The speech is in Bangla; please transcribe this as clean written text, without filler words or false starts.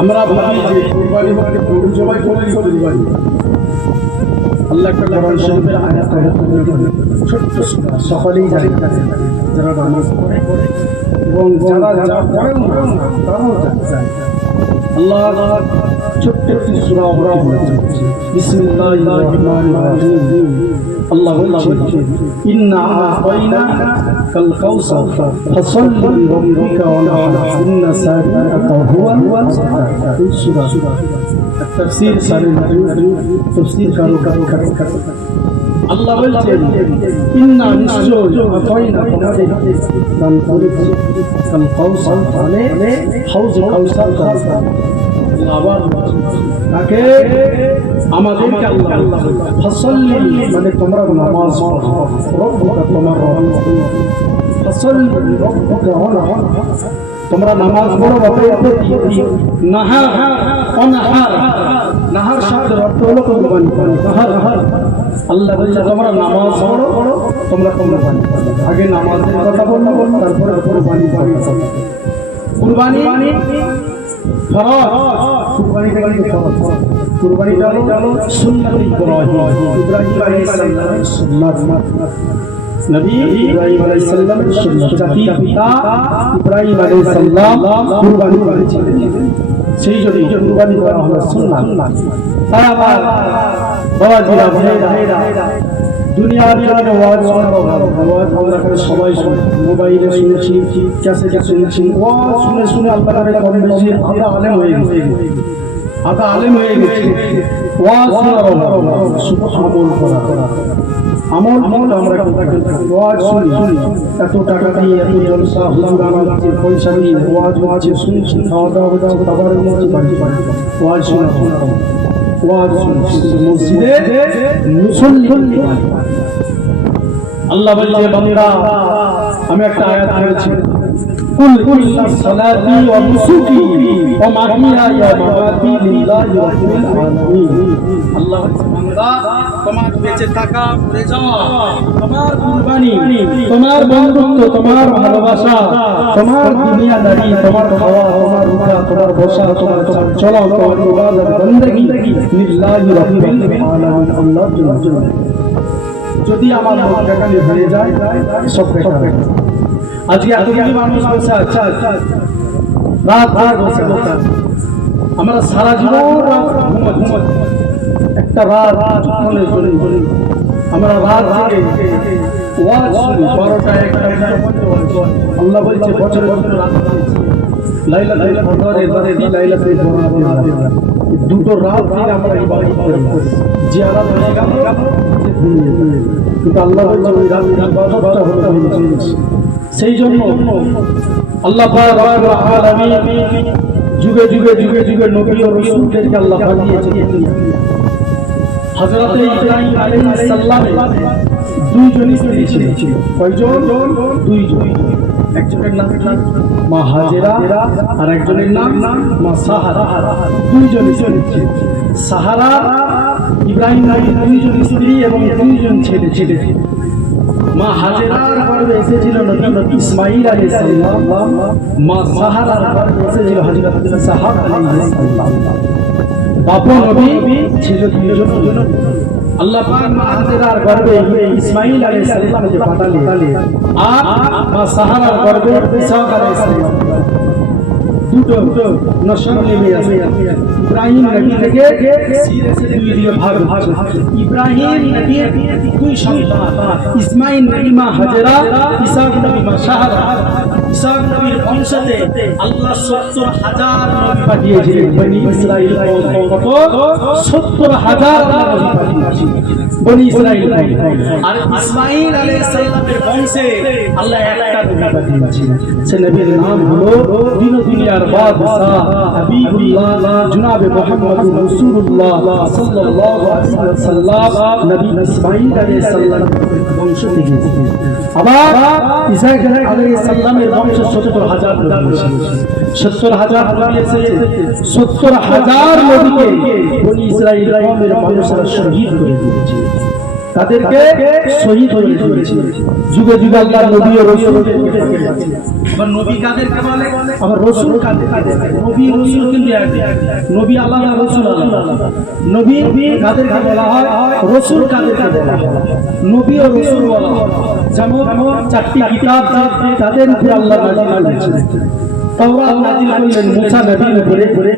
আমরা ভাবি যে কুরবানি মানে গরু জবাই করে কুরবানি। আল্লাহ একটা কোরআন শরীফের আয়াত ছোট্ট সূরা সকলেই জানে, যারা নামাজ পড়ে এবং যারা যা পড়ে তারাও জানে। আল্লাহ ছোট্ট একটি সূরা বলছে, বিসমিল্লাহির রহমানির রহিম। আল্লাহ বলছে, ইন্না আ'তাইনাকা কাল কাউসার ফাসাল্লি লিরাব্বিকা ওয়ানহার ইন্না শানিআকা হুয়াল আবতার। এই সূরা তাফসীর সারে তাফসীর কারো আল্লাহ বলছেন, ইন্না নিশ্চয় আ'তাইনা তোমাদের দান করেছি কাল কাউসার, মানে হাউজে কাউসার দান। আবার তাকে আমাদেরকে আল্লাহ ফাসাল্লি মানে তোমরা নামাজ পড়ো, রব্বুকা তোমার রব, ফাসাল্লি রব্বুকা ওয়ানহার তোমরা নামাজ পড়ো বাপের প্রতি। নাহার অনাহার, নাহার শব্দের অর্থ হলো কুরবানি। নাহার আল্লাহ বলছে তোমরা নামাজ পড়ো, তোমরা কুরবানি। আগে নামাজের কথা বললো, তারপরে কুরবানি। কুরবানি ফরজ, কুরবানিটা কিন্তু ফরজ। কুরবানিটা হলো সুন্নাত ইব্রাহিম, ইব্রাহিম আলাইহিস সালামের সুন্নাত। নবী ইব্রাহিম আলাইহিস সালামের সুন্নাত, জাতির পিতা ইব্রাহিম আলাইহিস সালাম কুরবানি করেছিলেন, সেই জন্য কুরবানি করা হলো সুন্নাত। তাই আমার বাবাজিরা ভাইরা, দুনিয়ার জন্য ওয়াজ শোনানো ভালো, ওয়াজ আমরা সবাই শুনি, মোবাইলে শুনেছি, ক্যাসেটে শুনেছি, ওয়াজ শুনে শুনে আল্লাহ তাআলা কম বেশি আমরা আলেম হয়ে গেছি, আমরা আলেম হয়ে গেছি। ওয়াজ শোনানো ভালো, শুধু আমল করা। আমল আমরা ওয়াজ শুনি, এত টাকা দিয়ে এত জলসা হুজুর আমাদের পয়সা দিয়ে ওয়াজ হচ্ছে, শুনছি, খাওয়া দাওয়া হচ্ছে, খাবারের মধ্যে বাড়ি ওয়াজ শোনা। ওয়াজ মসজিদে মুসল্লি। আল্লাহ বলছে, বান্দা আমি একটা আয়াত পড়েছি, কুল ইন্না সালাতি ওয়া নুসুকি ওয়া মাহইয়ায়া ওয়া মামাতি লিল্লাহি রাব্বিল আলামিন। আল্লাহ বলছে, বান্দা তোমার বেঁচে থাকা, মরে যাওয়া, তোমার কুরবানি, তোমার বন্ধুত্ব, তোমার ভালোবাসা, তোমার দুনিয়াদারি, তোমার খাওয়া, তোমার উঠা, তোমার বসা, তোমার চলা, তোমার ইবাদত বندگی লিল্লাহি রাব্বিল আলামিন, আল্লাহর জন্য। যদি আমার মনটা হয়ে যায় সব বেকার। আজকে এতগুলি মানুষ বসে আছে, রাত রাত বসে আমরা সারা জীবন ঘুমাই, একটা রাত আমরা রাত থেকে ওয়াজ শুনি, 12টা 1টা। আল্লাহ বলছে বছরে রাত লাইলাতুল কদরের রাতে, লাইলাতুল বরাতের রাতে, দুটো রাত থেকে আমরা ইবাদত করি, জিয়ারত হয়ে গেল, কিন্তু আল্লাহ বলছে ওই রাতের ইবাদতটা হলো জিনিস। সেই জন্য আল্লাহ পাক রব্বুল আলামিন যুগে যুগে যুগে যুগে নবী ও রাসূলদেরকে আল্লাহ পাঠিয়েছেন। হযরত ইব্রাহিম আলাইহিস সালামের দুইজন স্ত্রী ছিল। কয়জন? দুইজন। একজনের নাম মা হাজেরা আর একজনের নাম মা সাহারা। দুইজন স্ত্রী ছিল। সাহারা ইব্রাহিম নবীর দুইজন স্ত্রী এবং দুইজন ছেলে ছিল। মা হাজেরার গর্ভে এসেছিল নবী ইসমাঈল আলাইহিস সালাম, মা সাহারার গর্ভে এসেছিল হযরত ইসহাক আলাইহিস সালাম। বাবা নবী ছিল দুইজন। আল্লাহ পাক মা হাজেরার গর্ভে ইসমাঈল আলাইহিস সালামকে পাঠালেন, আর মা সাহারার গর্ভে ইসহাক আলাইহিস সালাম। দুটো নসল নেমে আসে। ইব্রাহিম নবী থেকে সিরিয়াসে দুই ভাগ। ইব্রাহিম নবীর দুই সন্তান, ইসমাঈল নবী মা হাজেরা, ইসহাক নবী মা সাহারা। ইসহাক নবীর বংশতে আল্লাহ ৭০,০০০ নবী পাঠিয়েছিলেন। বনি ইসরাইল কত? ৭০,০০০ নবী পাঠিয়েছিলেন বনি ইসরাইল। আর ইসমাঈল আলাইহিস সালামের বংশে আল্লাহ একটা নবী পাঠিয়েছিলেন। সে নবীর নাম হলো দুনিয়ার বাদশাহ হাবিবুল্লাহ জনাবে মুহাম্মদুর রাসূলুল্লাহ সাল্লাল্লাহু আলাইহি ওয়াসাল্লাম। নবী ইসমাঈল আলাইহিস সালামের বংশ থেকে। আবার ইসহাক আলাইহিস সালামের বংশ ৭০,০০০ নবী ছিল। ৭০,০০০ নবী এসেছে। ৭০,০০০ নবীকে বনি ইসরাইল কওমের মানুষরা শহীদ করে দিয়েছে। তাদেরকে শহীদ করে দিয়েছে। যুগে যুগে আল্লাহ নবী ও রাসূল আবার নবী কাদেরকে বলে, আবার রাসূল কাদেরকে বলে। নবী রাসূল কিন্তু এক, নবী আল্লাহ রাসূল আল্লাহ। নবী কাদেরকে বলা হয়, রাসূল কাদেরকে বলা হয়, নবী ও রাসূল বলা হয়। যেমন চারটি কিতাব তাদের উপরে আল্লাহ নাযিল করেছেন। তাওরাত নাযিল করলেন মুসা নবীর উপরে,